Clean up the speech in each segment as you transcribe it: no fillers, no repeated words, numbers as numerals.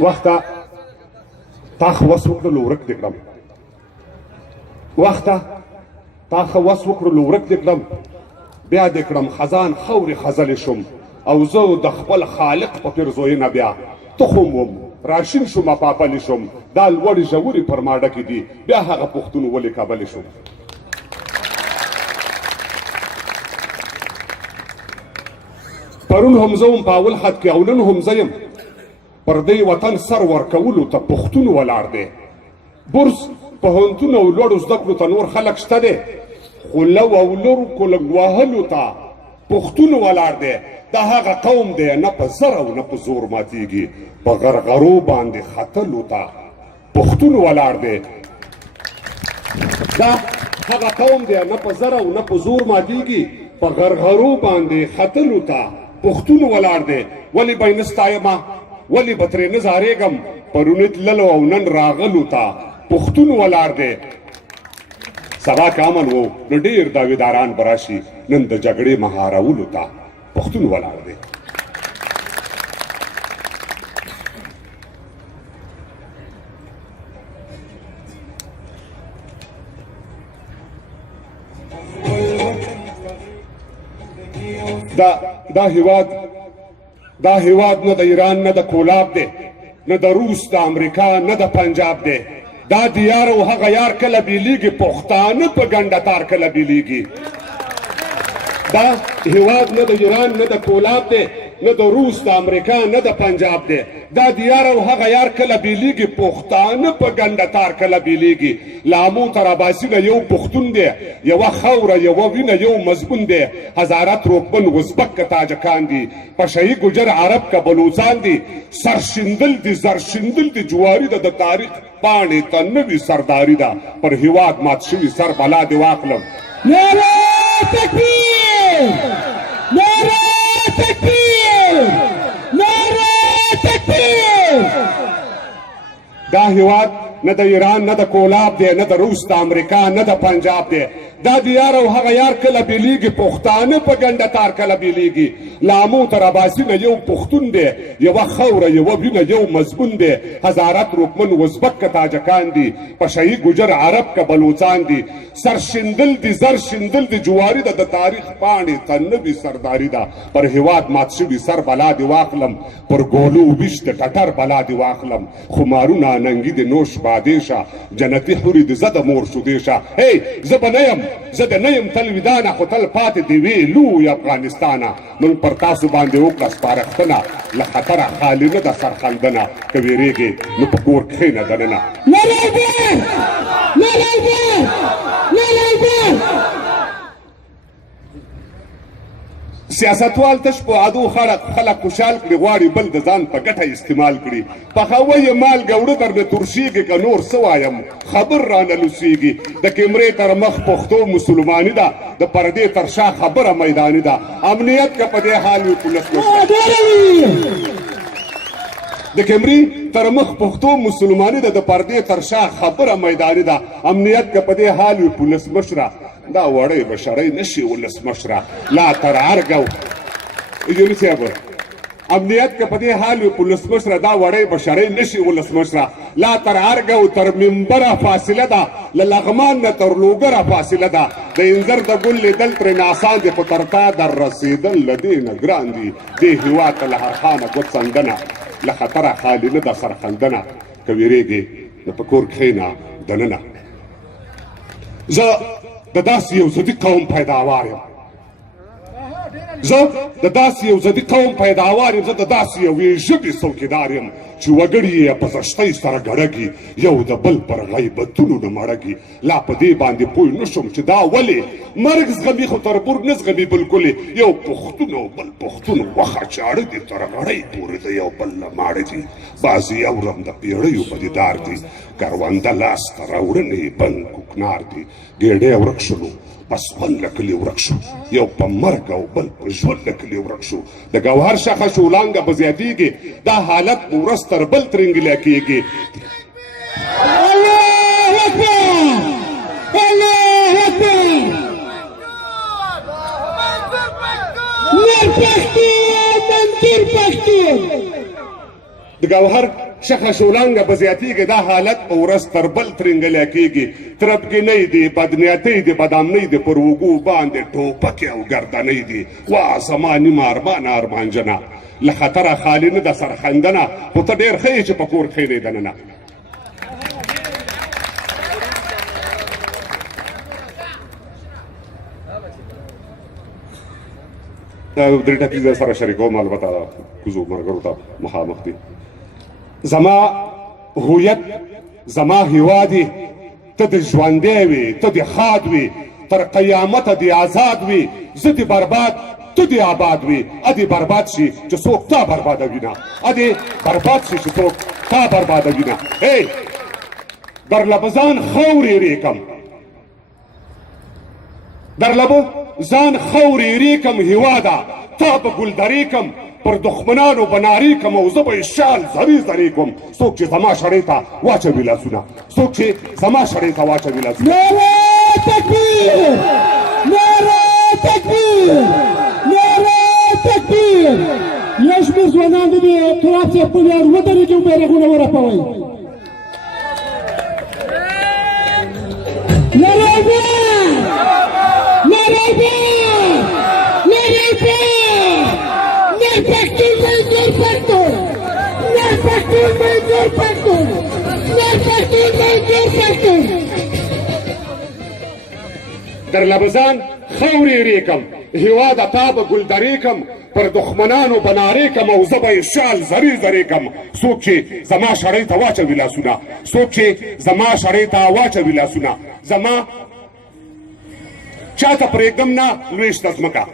وخته تا ښه وس وکړلو ورک دې کړم وخته تا ښه وس وکړلو ورک دې کړم بیا دې کړم خزان خورې خزلې شم او زه د خپل خالق په پیرزوینه بیا تخم وم راشین شوم پاپلې شم دا لوړې ژورې پر ماډه کې دي بیا هغه پښتون ولې کابلې شم پرون هم زه وم په اول خط کې او نن هم زه یم پر دې وطن سر ورکولو ته پښتون ولاړ دی برز پوهنتون او لوړو زده کړو ته نور خلک شته دی خو لو او لرو کلنګ وهلو ته پښتون ولاړ دی دا هغه قوم دی نه په زر او نه په زور ماتیږي په غرغرو باندې ختلو ته پښتون ولاړ دی دا هغه قوم دی نه په زر او نه په زور ماتیږي په غرغرو باندې ختلو ته پښتون ولاړ دی ولې به یې نه ستایمه ولې به ترې نه زارېږم پرونې تللو او نن راغلو ته پښتون ولاړ دی سبا که امن و نو ډېر داویداران به راشي نن د جګړې مهارولو ته پښتون ولاړ دی دا هیواد نه د ایران نه د کولاب دی نه د روس د امریکا نه د پنجاب دی دا دیار او هغه یار کله بیلیږي پښتانه په ګنډه تار کله بیلیږي دا هیواد نه د ایران نه د کولاب دی نه د روس د امریکا نه د پنجاب دی دا دیار او هغه یار کله بیلیږي پښتانه په ګنډه تار کله بیلیږي لامو تر اباسي نه یو پښتون دی یوه خوره یوه وینه یو مضمون دی هزاره تروکمن ازبک که تاجکان دي پشهی ګجر عرب که بلوچان دي سرشیندل دي زرشیندل دي جواري ده د تاریخ پاڼې ته نوي سرداري ده پر هیواد مات شوي سر بلا دې واخلم نعره تکبیر نعره تکبیر نعره تکبیر دا هیواد نه د ایران نه د کولاب دی نه د روس د امریکا نه د پنجاب دی دا دیار او هغه یار کله بیلیږي پښتانه په ګنډه تار کله بیلیږي لامو تر اباسي نه یو پښتون دی یوه خوره یوه وینه یو مضمون دی هزاره تروکمن ازبک که تاجکان دي پشهی ګجر عرب که بلوچان دي سرشیندل دي زرشیندل دي جواري ده د تاریخ پاڼې ته نوي سرداري ده پر هیواد مات شوي سر بلا دې واخلم پر ګولو ویش د ټټر بلا دې واخلم خمارونه ننګي د نوش بادیشه جنتي حورې د زه د مور شودیشه هی زه به نه یم زه د نه یم تل ویدانه خو تل پاتې دې وي لوی افغانستانه موږ پر تاسو باندې وکړه سپارښتنه له خطره خالي نه ده سرخندنه که ویرېږې نو په کور کښېنه دننه سیاستوال تش په عدو خلک خوشحال کړي غواړي بل د ځان په ګټه استعمال کړي پخوی یې مالګه وړه درنه ترشیږي که نور څه وایم خبر رانه لوسیږي د کیمرې تر مخ پښتو مسلماني ده د پردې تر شا خبره میداني ده امنیت که په دې حال وي پولیس د کیمرې تر مخ پښتو مسلماني ده د پردې تر شا خبره میداني ده امنیت که په دې حال وي پولیس مشره دا وړی به شړی نشي ولس مشره لا تر ارګو اجازه صاحب امنیت که په دې حال وي پولیس مشره دا وړی به شړی نشي ولس مشره لا تر ارګو تر منبره فاصله ده له لغمان نه تر لوګره فاصله ده د انځر د ګل لیدل ترېنه اسان دي خو تر تا در رسېدل له دې نه ګران دي دې هېواد ته له هر خانه ګوت څنډنه له خطره خالي نه ده سرخندنه که ویرېږې نو په کور کښېنه دننه زه د داسې یو ضدي قوم پیداوار یم زه د داسې یو ضدي قوم پیداوار یم زه د داسې یوې ژبې څوکیدار یم چې وګړي یې په زشتۍ سره ګډږي یو د بل پر غیبتونو نه مړږي لا په دې باندې پوه نه شم چې دا ولې مرګ زغمي خو تربور نه زغمي بلکلې یو پښتون او بل پښتون وخه چاړه دي تر غړۍ پورې د یو بل نه ماړه دي بازي اورم د پیړیو په دیدار دي کرونده لاس ته راوړنې بند کوکنار دي ګېډې ورک شلو بس ون له کلي ورک شو یو په مرګ او بل په ژوند له کلي ورک شو د ګوهر شخه شو وړانګه به زیاتېږي دا حالت به ورځ تر بل ترنګله کېږي الله اکبر الله اکبر نور پښتون منظور پښتون د ګوهر شخه شولانګه به زیاتېږي دا حالت په ورځ تر بل ترنګلی کېږي تربګنۍ دي بدنیتۍ دي بدامنۍ دي پر اوږو باندې ټوپکې او ګردنۍ دي وا زما نیمه ارمانه ارمانجنه له خطره خالي نه ده سرخندنه خو ته ډېر ښه یې چې په کور کښېنې دننه دا یو درې ټکي سره شریکوم البته کوزو ملګرو ته مخامخ دي زما هویت زما هیواد یې ته دې ژوندی وي ته دې ښاد وي تر قیامته دې آزاد وي زه دې برباد ته دې آباد وي ا دې برباد شي چې څوک تا بربادوي نه ا دې برباد شي چې څوک تا بربادوي نه ای درله به ځان خورې ریکم درله به ځان خورې ریکم هیواده تا به ګلدرې کم پر دښمنانو به نارې کم او زه به یې شال زرې زرې کړم څوک چې زما شړۍ ته واچوي لاسونه څوک چې زما شړۍ ته واچوي لاسونه نعره تکبیر نعره تکبیر نعره تکبیر یو شمېر ځوانان د دې تراب صاحب په ویاړ ودرېږي او بیرغونه ورپوئ نعره اکبر نعره اکبر نعره اکبر نر پښتون دی نر پښتون نر پښتون دی نر پښتون نر پښتون دی نر پښتون درله به ځان خورې ریکم هیواده تا به ګلدرې کم پر دښمنانو به نارې کم او زه به یې شال زرې زرې کم څوک چې زما شړۍ ته واچوي لاسونه څوک چې زما شړۍ ته واچوي لاسونه زما چاته پرېږدم نه لویشته ځمکه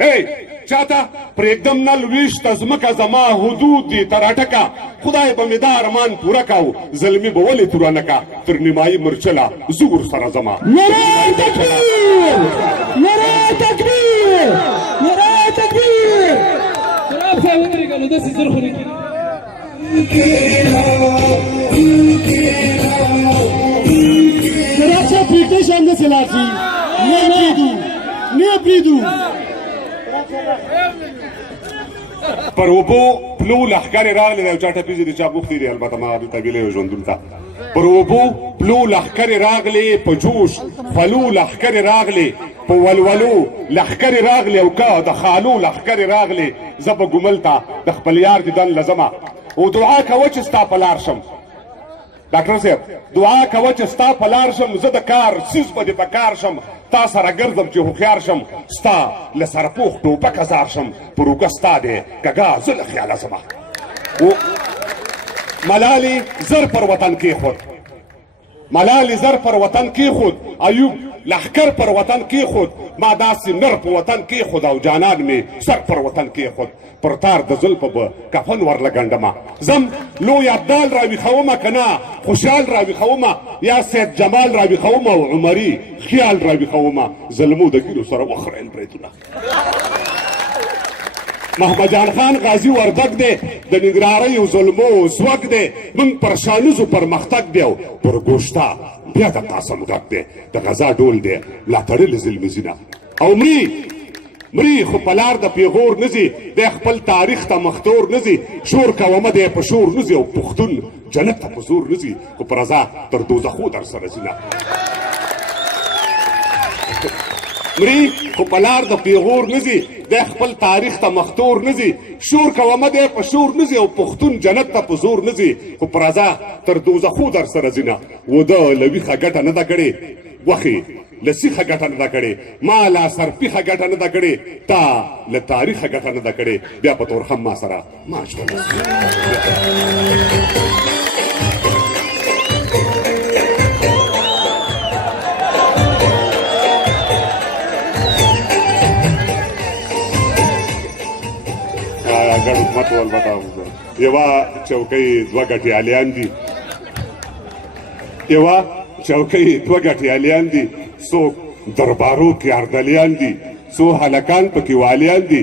ای چاته پرېږدم نه لویشته ځمکه زما حدود دي تر اټکه خدای به مې دا ارمان پوره کو زلمي به ولې توره نه که تر نیمایي مرچله زه ورسره ځما نعره تکبیر نعره تکبیر نعره تکبیر تراب صاحب ودرېږه نو داسې زر خو نه تراب صاحب پرېږدی شي همداسې لاړ شي نه پرېږدو نه پرېږدو پر اوبو پلو لښکرې راغلې دی او چا ټپیزې دي چا بوختې دي البته ما دلته ویلی یو ژوندون ته پر اوبو پلو لښکرې راغلې په جوش خولو لښکرې راغلې په ولولو لښکرې راغلې او که د خالو لښکرې راغلې زه به ګومل ته د خپل یار دیدن لزمه او دعا کوه چې ستا په لار شم ډاکټر صاحب دعا کوه چې ستا په لار شم زه د کار څیز به دې په کار شم تا سره ګرځم چې هوښیار شم ستا له سرپوښ ټوپک ازار شم پر اوږه ستا دی کږه زه له خیاله ځمه ملالې زر پر وطن کېښود ملالې زر پر وطن کېښود ایوب لښکر پر وطن کېښود ما داسې نر په وطن کېښود او جانان مې سر پر وطن کېښود پر تار د زلفو به کفن ورلګنډمه ځم لوی ابدال راویښومه که نه خوشحال راویښومه یا سید جمال راویښومه او عمري خیال راویښومه زلمو د ګیرو سره وخریل بریتونه محمد جان خان غازی وردګ دی د ننګرهاریو ظلمو سوګ دی موږ پر شانوزو پرمختګ دی او پر ګوشته بیا د قاسم غږ دی د غزا ډول دی لا تړلې زلمي زینه او مري خو په لار د پیغور نه ځي دی خپل تاریخ ته مختور نه ځي شور کومه دی په شور نه ځي او پښتون جنت ته په زور نه ځي خو په رضا تر دوزخو در سره ځي نه مري خو په لار د پیغور نه ځي دی خپل تاریخ ته مختور نه ځي شور کومه دی په شور نه ځي او پښتون جنت ته په زور نه ځي خو په رضا تر دوزخو در سره ځي نه وده له ویښه ګټه نه ده کړې غوښې له سیخه ګټه نه ده کړې ما لا سرپیخه ګټه نه ده کړې تا له تاریخه ګټه نه ده کړې بیا په تورخم ما سره ماش ګډ حکومت البته یوه چوکۍ دوه ګټیالیان دي یوه چوکۍ دوه ګټیالیان دي څوک دربارو کې اردلیان دي څو هلکان پکې والیان دي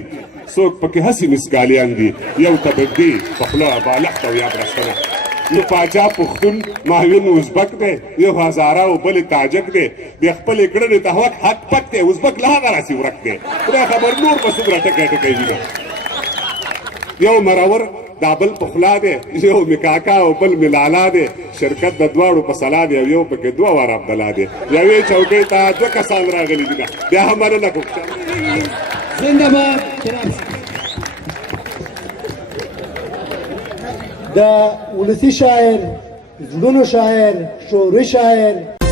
څوک پکې هسې مسګالیان دي یو تبدي په خوله بالښت او یا برشتنه نو پاچا پښتون ماوین ازبک دی یو هزاره او بل تاجک دی د خپلې کړنې ته حق پک دی ازبک له هغه راسي ورک دی خدای خبر نور به څومره ټکی ټکی وینه یو مرور دا بل پخلا دی یو می کاکا او بل می لالا دی شرکت د دواړو په سلا دی او یو پکې دوه وار عبدالله دی یوې چوکۍ ته دوه کسان راغلي دي بیا هم مننه کوم زنده باد جناب د ولسي شاعر زړونو شاعر شعوري شاعر